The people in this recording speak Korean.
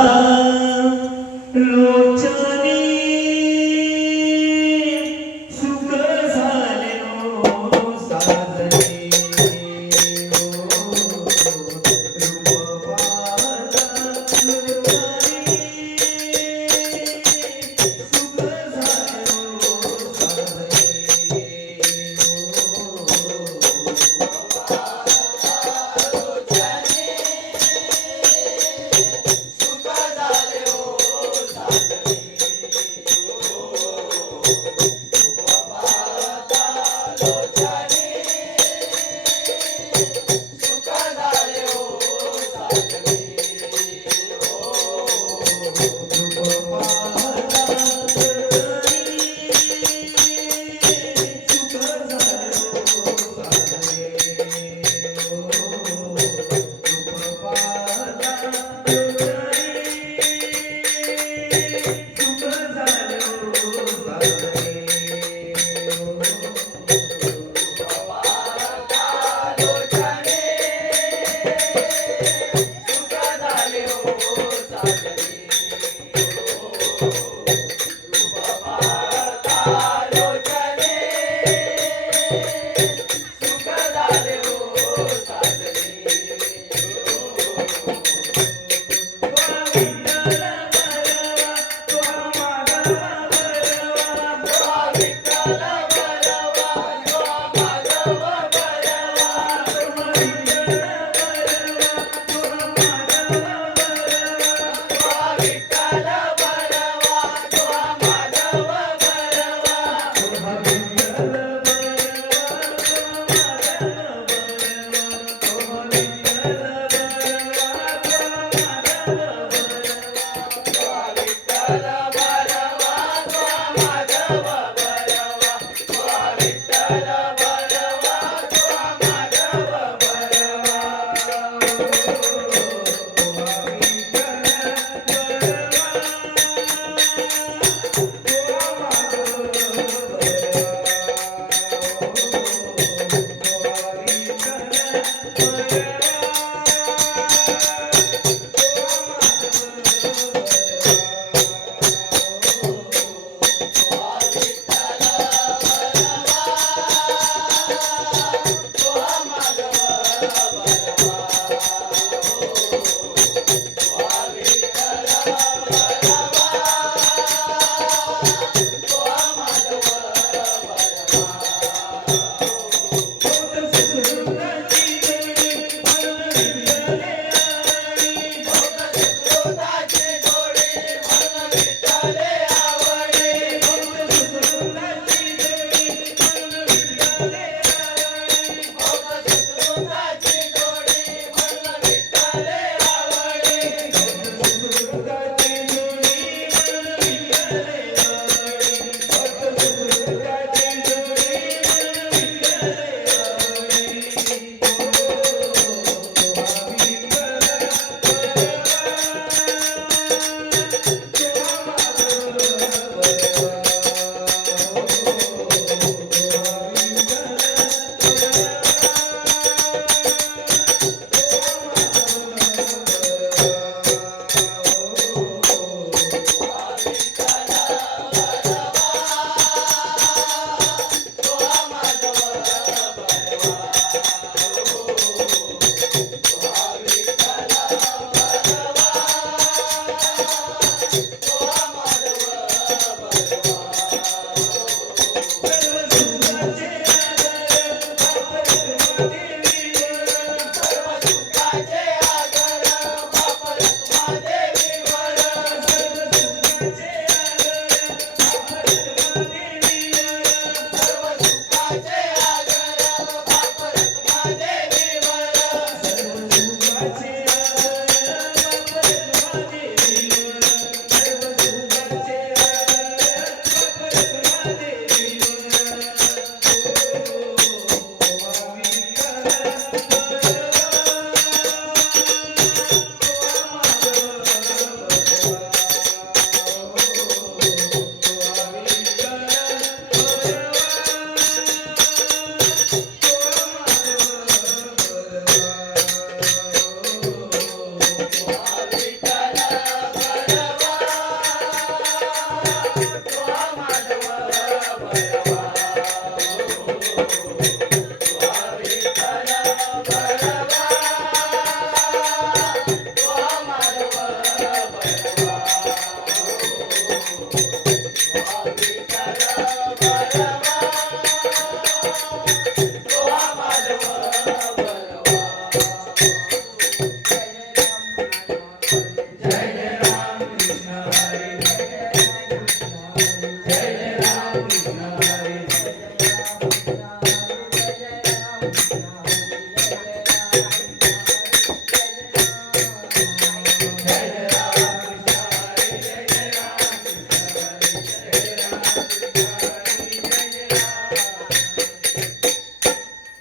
아, 로저 Radha.